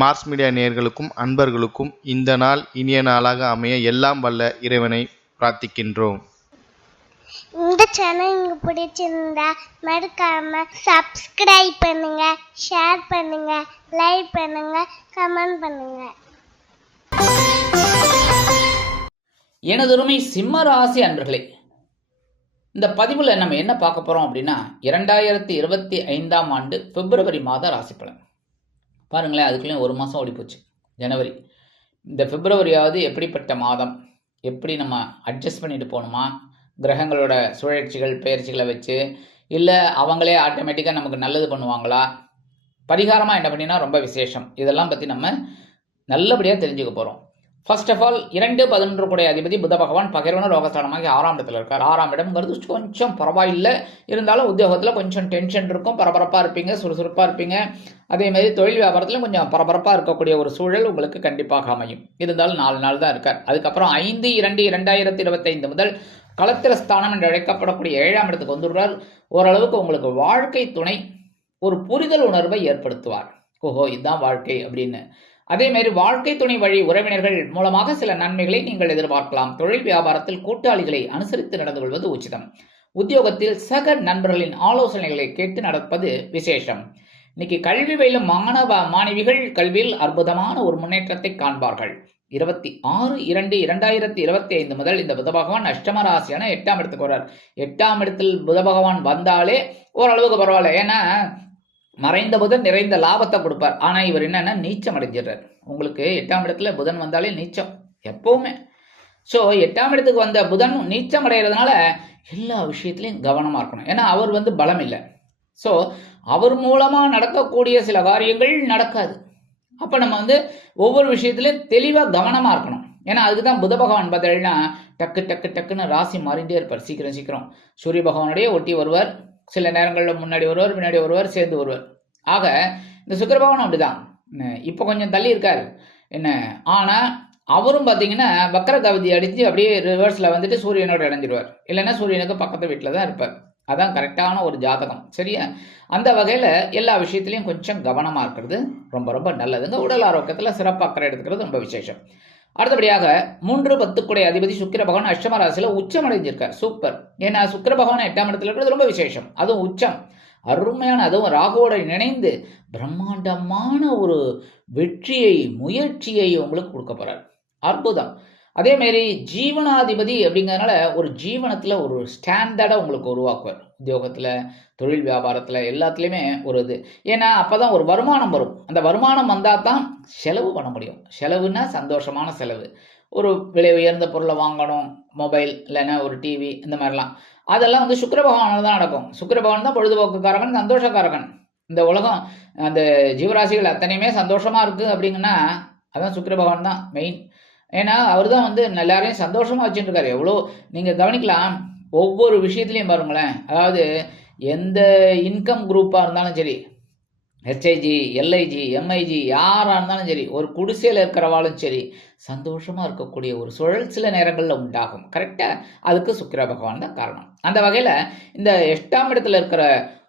Mars media நேயர்களுக்கும் அன்பர்களுக்கும் இந்த நாள் இனிய நாளாக அமைய எல்லாம் வல்ல இறைவனை பிரார்த்திக்கின்றோம். இந்த சேனல் உங்களுக்கு பிடிச்சிருந்தா மறக்காம சப்ஸ்கிரைப் பண்ணுங்க ஷேர் பண்ணுங்க லைக் பண்ணுங்க கமெண்ட் பண்ணுங்க. எனதொருமை சிம்ம ராசி அன்பர்களே இந்த பதிவில் நம்ம என்ன பார்க்க போகிறோம் அப்படின்னா இரண்டாயிரத்தி இருபத்தி ஐந்தாம் ஆண்டு பிப்ரவரி மாத ராசி பலன் பாருங்களேன் அதுக்குள்ளேயும் ஒரு மாதம் ஓடிப்போச்சு ஜனவரி. இந்த பிப்ரவரியாவது எப்படிப்பட்ட மாதம்? எப்படி நம்ம அட்ஜஸ்ட் பண்ணிட்டு போகணுமா? கிரகங்களோட சுழற்சிகள் பெயர்ச்சிகளை வச்சு இல்லை அவங்களே ஆட்டோமேட்டிக்காக நமக்கு நல்லது பண்ணுவாங்களா? பரிகாரமாக என்ன பண்ணினா ரொம்ப விசேஷம். இதெல்லாம் பற்றி நம்ம நல்லபடியாக தெரிஞ்சுக்க போகிறோம் ஃபர்ஸ்ட் ஆஃப் ஆல் இரண்டு பதினொன்று கூடிய அதிபதி புத பகவான் பகிர்வன ரோகஸ்தானமாகி ஆறாம் இடத்துல இருக்கார். ஆறாம் இடம்ங்கிறது கொஞ்சம் பரவாயில்லை. இருந்தாலும் உத்தியோகத்தில் கொஞ்சம் டென்ஷன் இருக்கும். பரபரப்பாக இருப்பீங்க சுறுசுறுப்பாக இருப்பீங்க. அதே மாதிரி தொழில் வியாபாரத்திலும் கொஞ்சம் பரபரப்பாக இருக்கக்கூடிய ஒரு சூழல் உங்களுக்கு கண்டிப்பாக அமையும். இருந்தாலும் நாலு நாள் தான் இருக்கார். அதுக்கப்புறம் ஐந்து இரண்டு இரண்டாயிரத்தி இருபத்தைந்து முதல் களத்திர ஸ்தானம் என்று அழைக்கப்படக்கூடிய ஏழாம் இடத்துக்கு வந்துடுறார். ஓரளவுக்கு உங்களுக்கு வாழ்க்கை துணை ஒரு புரிதல் உணர்வை ஏற்படுத்துவார். ஓஹோ இதுதான் வாழ்க்கை அப்படின்னு அதே மாதிரி வாழ்க்கை துணை வழி உறவினர்கள் மூலமாக சில நன்மைகளை நீங்கள் எதிர்பார்க்கலாம். தொழில் வியாபாரத்தில் கூட்டாளிகளை அனுசரித்து நடந்து கொள்வது உச்சிதம். உத்தியோகத்தில் சக நண்பர்களின் ஆலோசனைகளை கேட்டு நடப்பது விசேஷம். இன்னைக்கு கல்வி பயிலும் மாணவ மாணவிகள் கல்வியில் அற்புதமான ஒரு முன்னேற்றத்தை காண்பார்கள். இருபத்தி ஆறு இரண்டு இரண்டாயிரத்தி இருபத்தி ஐந்து முதல் இந்த புத பகவான் அஷ்டம ராசியான எட்டாம் இடத்துக்கு வர்றார். எட்டாம் இடத்தில் புத பகவான் வந்தாலே ஓரளவுக்கு பரவாயில்ல. ஏன்னா மறைந்த புதன் நிறைந்த லாபத்தை கொடுப்பார். ஆனால் இவர் என்னன்னா நீச்சம் அடைஞ்சிடுறார். உங்களுக்கு எட்டாம் இடத்துல புதன் வந்தாலே நீச்சம் எப்பவுமே. ஸோ எட்டாம் இடத்துக்கு வந்த புதன் நீச்சம் அடைகிறதுனால எல்லா விஷயத்துலையும் கவனமாக இருக்கணும். ஏன்னா அவர் வந்து பலம் இல்லை. ஸோ அவர் மூலமாக நடக்கக்கூடிய சில காரியங்கள் நடக்காது. அப்போ நம்ம வந்து ஒவ்வொரு விஷயத்துலையும் தெளிவாக கவனமாக இருக்கணும். ஏன்னா அதுக்கு தான் புத பகவான் பார்த்தீங்கன்னா டக்கு டக்கு டக்குன்னு ராசி மாறிட்டே இருப்பார். சீக்கிரம் சீக்கிரம். சூரிய பகவானுடைய ஒட்டி வருவார். சில நேரங்களில் முன்னாடி ஒருவர் பின்னாடி ஒருவர் சேர்ந்து ஒருவர். ஆக இந்த சுக்கரபகவான் அப்படிதான். இப்போ கொஞ்சம் தள்ளி இருக்கார். என்ன ஆனால் அவரும் பார்த்தீங்கன்னா வக்கர கவிதை அடித்து அப்படியே ரிவர்ஸில் வந்துட்டு சூரியனோட இணைஞ்சிடுவார் இல்லைன்னா சூரியனுக்கு பக்கத்து வீட்டில் தான் இருப்பார். அதான் கரெக்டான ஒரு ஜாதகம். சரியா? அந்த வகையில் எல்லா விஷயத்துலையும் கொஞ்சம் கவனமாக இருக்கிறது ரொம்ப ரொம்ப நல்லதுங்க. உடல் ஆரோக்கியத்தில் சிறப்பாக்கறை எடுத்துக்கிறது ரொம்ப விசேஷம். அடுத்தபடியாக மூன்று பத்துக்குடைய அதிபதி சுக்கிர பகவான் அஷ்டம ராசியில் உச்சம் அடைஞ்சிருக்கார். சூப்பர் ஏன்னா சுக்கிர பகவான் எட்டாம் இடத்துல இருக்கிறது ரொம்ப விசேஷம். அதுவும் உச்சம். அருமையான அதுவும் ராகுவோட இணைந்து பிரம்மாண்டமான ஒரு வெற்றியை முயற்சியை உங்களுக்கு கொடுக்க போறார். அற்புதம். அதே மாதிரி ஜீவனாதிபதி அப்படிங்கிறதுனால ஒரு ஜீவனத்தில் ஒரு ஸ்டாண்டர்டை உங்களுக்கு உருவாக்குவார். உத்தியோகத்தில் தொழில் வியாபாரத்தில் எல்லாத்துலேயுமே ஒரு இது. ஏன்னா அப்போ தான் ஒரு வருமானம் வரும். அந்த வருமானம் வந்தால் தான் செலவு பண்ண முடியும். செலவுன்னா சந்தோஷமான செலவு. ஒரு விலை உயர்ந்த பொருளை வாங்கணும் மொபைல் இல்லைன்னா ஒரு டிவி இந்த மாதிரிலாம். அதெல்லாம் வந்து சுக்கர பகவானில் தான் நடக்கும். சுக்கர பகவான் தான் பொழுதுபோக்குக்காரகன் சந்தோஷக்காரகன். இந்த உலகம் அந்த ஜீவராசிகள் அத்தனையுமே சந்தோஷமாக இருக்குது அப்படிங்கன்னா அதான் சுக்கர பகவான் தான் மெயின் ஏன்னா அவர் தான் வந்து எல்லாரையும் சந்தோஷமாக வச்சுட்டுருக்காரு எவ்வளோ நீங்கள் கவனிக்கலாம். ஒவ்வொரு விஷயத்துலையும் பாருங்களேன். அதாவது எந்த இன்கம் குரூப்பாக இருந்தாலும் சரி ஹெச்ஐஜி எல்ஐஜி எம்ஐஜி யாராக இருந்தாலும் சரி ஒரு குடிசையில் இருக்கிறவாலும் சரி சந்தோஷமாக இருக்கக்கூடிய ஒரு சுழல் சில நேரங்களில் உண்டாகும். கரெக்டாக அதுக்கு சுக்கிர பகவான் தான் காரணம். அந்த வகையில் இந்த எட்டாம் இடத்துல இருக்கிற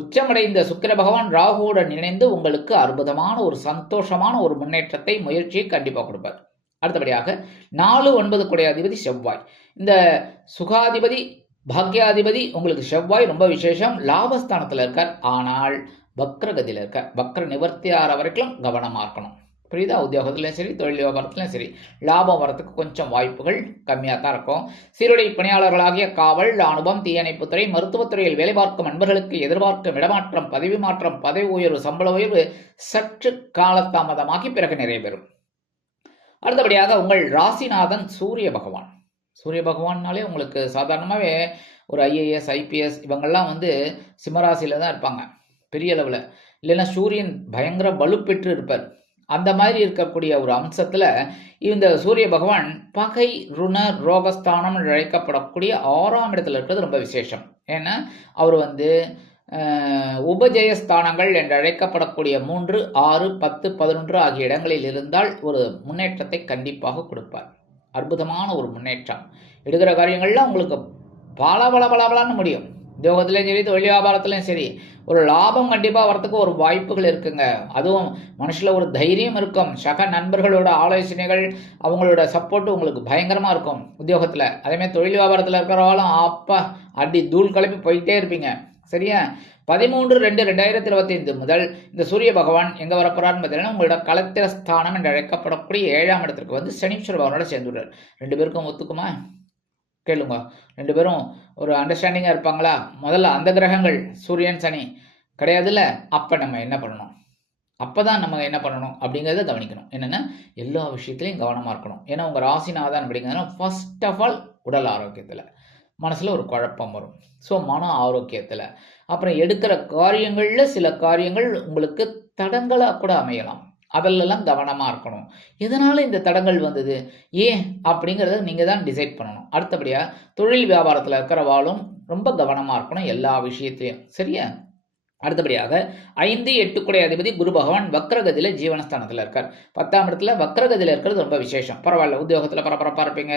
உச்சமடைந்த சுக்கிர பகவான் ராகுவுடன் இணைந்து உங்களுக்கு அற்புதமான ஒரு சந்தோஷமான ஒரு முன்னேற்றத்தை முயற்சியை கண்டிப்பாக கொடுப்பார். அடுத்தபடியாக நாலு ஒன்பது குடைய அதிபதி செவ்வாய். இந்த சுகாதிபதி பாக்யாதிபதி உங்களுக்கு செவ்வாய் ரொம்ப விசேஷம். லாபஸ்தானத்தில் இருக்கார். ஆனால் வக்ரகதியில் இருக்கார். வக்ர நிவர்த்தி ஆகிற வரைக்கும் கவனமாக இருக்கணும். புரியுதா? உத்தியோகத்துலையும் சரி தொழில் வியாபாரத்துலையும் சரி. லாபம் வரத்துக்கு கொஞ்சம் வாய்ப்புகள் கம்மியாக தான் இருக்கும். சீருடை பணியாளர்களாகிய காவல் அனுபவம் தீயணைப்புத்துறை மருத்துவத்துறையில் வேலை பார்க்கும் நண்பர்களுக்கு எதிர்பார்க்கும் இடமாற்றம் பதவி மாற்றம் பதவி உயர்வு சம்பள உயர்வு சற்று காலதாமதமாகி பிறகு நிறைவேறும் அடுத்தபடியாக உங்கள் ராசிநாதன் சூரிய பகவான். சூரிய பகவான்னாலே உங்களுக்கு சாதாரணமாகவே ஒரு ஐஏஎஸ் ஐபிஎஸ் இவங்கெல்லாம் வந்து சிம்மராசியில் தான் இருப்பாங்க பெரிய அளவில். இல்லைன்னா சூரியன் பயங்கர வலுப்பெற்று இருப்பார். அந்த மாதிரி இருக்கக்கூடிய ஒரு அம்சத்தில் இந்த சூரிய பகவான் பகை ருண ரோகஸ்தானம் என்று அழைக்கப்படக்கூடிய ஆறாம் இடத்துல இருக்கிறது ரொம்ப விசேஷம். ஏன்னா அவர் வந்து உபஜயஸ்தானங்கள் என்று அழைக்கப்படக்கூடிய மூன்று ஆறு பத்து பதினொன்று ஆகிய இடங்களில் இருந்தால் ஒரு முன்னேற்றத்தை கண்டிப்பாக கொடுப்பார். அற்புதமான ஒரு முன்னேற்றம். எடுக்கிற காரியங்கள்லாம் உங்களுக்கு பல பல பல பலன்னு முடியும். உத்தியோகத்துலேயும் சரி தொழில் வியாபாரத்துலேயும் சரி ஒரு லாபம் கண்டிப்பாக வரத்துக்கு ஒரு வாய்ப்புகள் இருக்குங்க. அதுவும் மனுஷில் ஒரு தைரியம் இருக்கும். சக நண்பர்களோட ஆலோசனைகள் அவங்களோட சப்போர்ட் உங்களுக்கு பயங்கரமாக இருக்கும் உத்தியோகத்தில். அதேமாதிரி தொழில் வியாபாரத்தில் இருக்கிறவாலும் அப்பா அடி தூள் கிளப்பி போயிட்டே இருப்பீங்க. சரியா? பதிமூன்று ரெண்டு ரெண்டாயிரத்தி இருபத்தைந்து முதல் இந்த சூரிய பகவான் எங்கே வரப்போறாருன்னு பார்த்தீங்கன்னா உங்களோட கலத்திர ஸ்தானம் என்று அழைக்கப்படக்கூடிய ஏழாம் இடத்திற்கு வந்து சனீஸ்வர பகவானோட சேர்ந்து விடுறார் ரெண்டு பேருக்கும் ஒத்துக்குமா? கேளுங்க. ரெண்டு பேரும் ஒரு அண்டர்ஸ்டாண்டிங்காக இருப்பாங்களா? முதல்ல அந்த கிரகங்கள் சூரியன் சனி கிடையாதுல்ல? அப்போ நம்ம என்ன பண்ணணும்? அப்போ தான் நம்ம என்ன பண்ணணும்? அப்படிங்கிறத கவனிக்கணும். என்னென்னா எல்லா விஷயத்துலையும் கவனமாக இருக்கணும். ஏன்னா உங்கள் ராசிநாதன் அப்படிங்கிறதுனா ஃபர்ஸ்ட் ஆஃப் ஆல் உடல் ஆரோக்கியத்தில். மனசில் ஒரு குழப்பம் வரும். ஸோ மன ஆரோக்கியத்தில். அப்புறம் எடுக்கிற காரியங்களில் சில காரியங்கள் உங்களுக்கு தடங்களாக கூட அமையலாம். அதிலெல்லாம் கவனமாக இருக்கணும். எதனால் இந்த தடங்கள் வந்தது? ஏன்? அப்படிங்கிறத நீங்கள் தான் டிசைட் பண்ணணும். அடுத்தபடியாக தொழில் வியாபாரத்தில் இருக்கிற வாழும் ரொம்ப கவனமாக இருக்கணும் எல்லா விஷயத்தையும். சரியா? அடுத்தபடியாக ஐந்து எட்டுக்குடைய அதிபதி குரு பகவான் வக்ரகதியில் ஜீவனஸ்தானத்தில் இருக்கார். பத்தாம் இடத்துல வக்ரகதியில் இருக்கிறது ரொம்ப விசேஷம். பரவாயில்ல உத்தியோகத்தில் பரபரப்பாக இருப்பீங்க.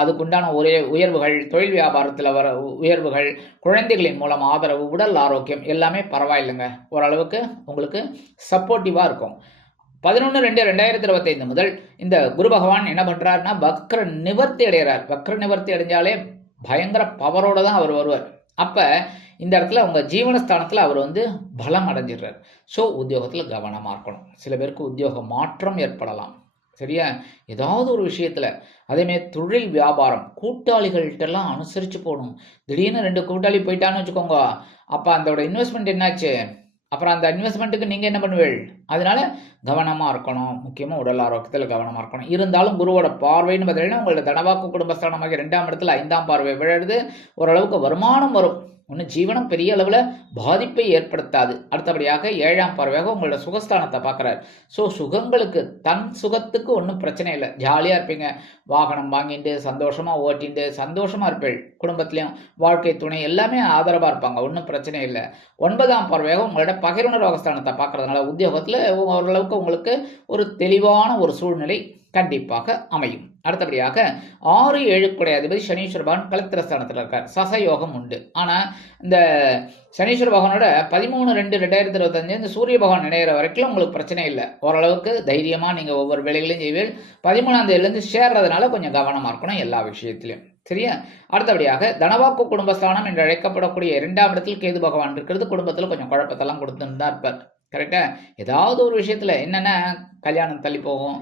அதுக்குண்டான ஒரே உயர்வுகள் தொழில் வியாபாரத்தில் வர உயர்வுகள் குழந்தைகளின் மூலம் ஆதரவு உடல் ஆரோக்கியம் எல்லாமே பரவாயில்லைங்க. ஓரளவுக்கு உங்களுக்கு சப்போர்ட்டிவாக இருக்கும். பதினொன்று ரெண்டு ரெண்டாயிரத்தி இருபத்தைந்து முதல் இந்த குரு பகவான் என்ன பண்ணுறாருன்னா வக்ர நிவர்த்தி அடைகிறார் வக்ர நிவர்த்தி அடைஞ்சாலே பயங்கர பவரோடு தான் அவர் வருவார். அப்போ இந்த இடத்துல அவங்க ஜீவனஸ்தானத்தில் அவர் வந்து பலம் அடைஞ்சிடுறார். ஸோ உத்தியோகத்தில் கவனமாக இருக்கணும். சில பேருக்கு உத்தியோக மாற்றம் ஏற்படலாம். சரியா? ஏதாவது ஒரு விஷயத்தில். அதேமாரி தொழில் வியாபாரம் கூட்டாளிகள்கிட்டலாம் அனுசரித்து போகணும். திடீர்னு ரெண்டு கூட்டாளி போயிட்டான்னு வச்சுக்கோங்க. அப்போ அதோட இன்வெஸ்ட்மெண்ட் என்னாச்சு? அப்புறம் அந்த இன்வெஸ்ட்மெண்ட்டுக்கு நீங்கள் என்ன பண்ணுவீள்? அதனால கவனமாக இருக்கணும். முக்கியமாக உடல் ஆரோக்கியத்தில் கவனமாக இருக்கணும். இருந்தாலும் குருவோட பார்வைன்னு பார்த்தீங்கன்னா உங்களோட தனவாக்கு குடும்பஸ்தானமாக ரெண்டாம் இடத்துல ஐந்தாம் பார்வை விழுது ஓரளவுக்கு வருமானம் வரும். ஒன்று ஜீவனம் பெரிய அளவில் பாதிப்பை ஏற்படுத்தாது. அடுத்தபடியாக ஏழாம் பார்வையாக உங்களோட சுகஸ்தானத்தை பார்க்குறாரு. ஸோ சுகங்களுக்கு தன் சுகத்துக்கு ஒன்றும் பிரச்சனை இல்லை. ஜாலியாக இருப்பீங்க. வாகனம் வாங்கிட்டு சந்தோஷமாக ஓட்டிட்டு சந்தோஷமாக இருப்பீள். குடும்பத்துலேயும் வாழ்க்கை துணை எல்லாமே ஆதரவாக இருப்பாங்க. ஒன்றும் பிரச்சனை இல்லை. ஒன்பதாம் பார்வையாக உங்களோட பகிர்வுணர் ரோகஸ்தானத்தை பார்க்கறதுனால உத்தியோகத்தில் ஓரளவுக்கு உங்களுக்கு ஒரு தெளிவான ஒரு சூழ்நிலை கண்டிப்பாக அமையும். அடுத்தபடியாக ஆறு ஏழுக்குடைய அதிபதி சனீஸ்வர பகவான் கலத்திரஸ்தானத்தில் இருக்கார். சசயோகம் உண்டு. ஆனால் இந்த சனீஸ்வர பகவானோட பதிமூணு ரெண்டு ரெண்டாயிரத்தி இருபத்தஞ்சு இந்த சூரிய பகவான் இணையிற வரைக்கும் உங்களுக்கு பிரச்சனை இல்லை. ஓரளவுக்கு தைரியமாக நீங்கள் ஒவ்வொரு வேலைகளையும் செய்வீர்கள். பதிமூணாம் தேதியிலேருந்து சேர்றதுனால கொஞ்சம் கவனமாக இருக்கணும் எல்லா விஷயத்திலையும் சரியா? அடுத்தபடியாக தனவாக்கு குடும்பஸ்தானம் என்று அழைக்கப்படக்கூடிய இரண்டாம் இடத்தில் கேது பகவான் இருக்கிறது. குடும்பத்தில் கொஞ்சம் குழப்பத்தெல்லாம் கொடுத்துட்டு தான் இருப்பார் கரெக்டாக ஏதாவது ஒரு விஷயத்தில் என்னென்ன கல்யாணம் தள்ளி போகும்.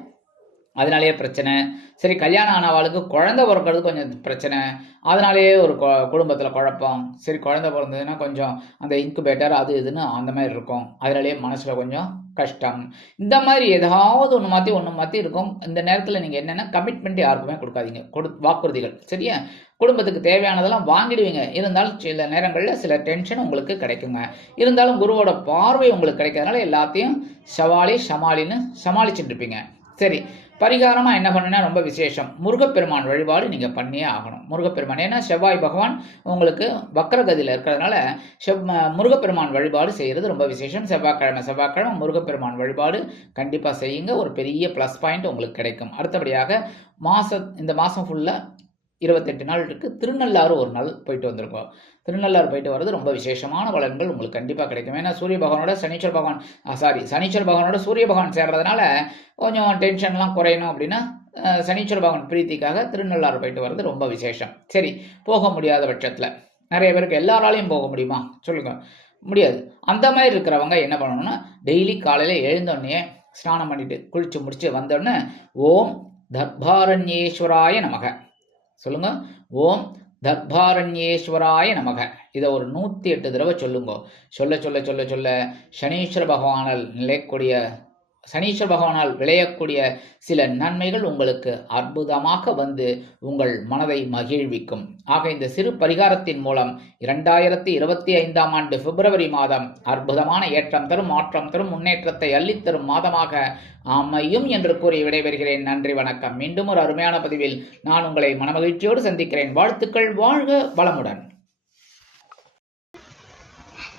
அதனாலேயே பிரச்சனை. சரி கல்யாணம் ஆனவாளுக்கு குழந்தை பிறக்கிறது கொஞ்சம் பிரச்சனை. அதனாலேயே ஒரு குடும்பத்தில் குழப்பம். சரி குழந்தை பிறந்ததுன்னா கொஞ்சம் அந்த இன்குபேட்டர் அது இதுன்னு அந்த மாதிரி இருக்கும். அதனாலேயே மனசில் கொஞ்சம் கஷ்டம். இந்த மாதிரி ஏதாவது ஒன்று மாற்றி ஒன்று மாற்றி இருக்கும். இந்த நேரத்தில் நீங்கள் என்னென்ன கமிட்மெண்ட் யாருக்குமே கொடுக்காதீங்க. கொடு வாக்குறுதிகள். சரியா? குடும்பத்துக்கு தேவையானதெல்லாம் வாங்கிடுவீங்க. இருந்தாலும் சில நேரங்களில் சில டென்ஷன் உங்களுக்கு கிடைக்குங்க. இருந்தாலும் குருவோட பார்வை உங்களுக்கு கிடைக்கிறதுனால எல்லாத்தையும் சவாலி சமாளின்னு சமாளிச்சுட்டு இருப்பீங்க. சரி பரிகாரமாக என்ன பண்ணுனா ரொம்ப விசேஷம். முருகப்பெருமான் வழிபாடு நீங்கள் பண்ணியே ஆகணும். முருகப்பெருமான் ஏன்னா செவ்வாய் பகவான் உங்களுக்கு வக்கரகதியில் இருக்கிறதுனால செவ் முருகப்பெருமான் வழிபாடு செய்கிறது ரொம்ப விசேஷம். செவ்வாய்க்கிழமை செவ்வாய்க்கிழமை முருகப்பெருமான் வழிபாடு கண்டிப்பாக செய்யுங்க. ஒரு பெரிய ப்ளஸ் பாயிண்ட் உங்களுக்கு கிடைக்கும். அடுத்தபடியாக மாத இந்த மாதம் ஃபுல்லாக இருபத்தெட்டு நாள் இருக்குது திருநள்ளாறு ஒரு நாள் போயிட்டு வந்திருக்கோம். திருநள்ளாறு போயிட்டு வர்றது ரொம்ப விசேஷமான பலன்கள் உங்களுக்கு கண்டிப்பாக கிடைக்கும். ஏன்னா சூரிய பகவானோட சனீஸ்வர பகவான் சாரி சனீஸ்வர பகவானோட சூரிய பகவான் சேர்றதுனால கொஞ்சம் டென்ஷன்லாம் குறையணும் அப்படின்னா சனீஸ்வர பகவான் பிரீத்திக்காக திருநள்ளாறு போயிட்டு வர்றது ரொம்ப விசேஷம். சரி போக முடியாத பட்சத்தில் நிறைய பேருக்கு எல்லாராலையும் போக முடியுமா? சொல்லுங்கள் முடியாது. அந்த மாதிரி இருக்கிறவங்க என்ன பண்ணணும்னா டெய்லி காலையில் எழுந்தோடனே ஸ்நானம் பண்ணிட்டு குளிச்சு முடிச்சு வந்தோடனே ஓம் தர்பாரண்யேஸ்வராய நமக. சொல்லுங்க. ஓம் தர்பாரண்யேஸ்வராய நமக. இதை ஒரு நூற்றி எட்டு தடவை சொல்லுங்க. சொல்ல சொல்ல சொல்ல சொல்ல சனீஸ்வர பகவானால் நிலைக்கூடிய சனீஸ்வர பகவானால் விளையக்கூடிய சில நன்மைகள் உங்களுக்கு அற்புதமாக வந்து உங்கள் மனதை மகிழ்விக்கும். ஆக இந்த சிறு பரிகாரத்தின் மூலம் இரண்டாயிரத்தி இருபத்தி ஐந்தாம் ஆண்டு பிப்ரவரி மாதம் அற்புதமான ஏற்றம் தரும் மாற்றம் தரும் முன்னேற்றத்தை அள்ளித்தரும் மாதமாக அமையும் என்று கூறி விடைபெறுகிறேன். நன்றி வணக்கம். மீண்டும் ஒரு அருமையான பதிவில் நான் உங்களை மனமகிழ்ச்சியோடு சந்திக்கிறேன். வாழ்த்துக்கள் வாழ்க வளமுடன்.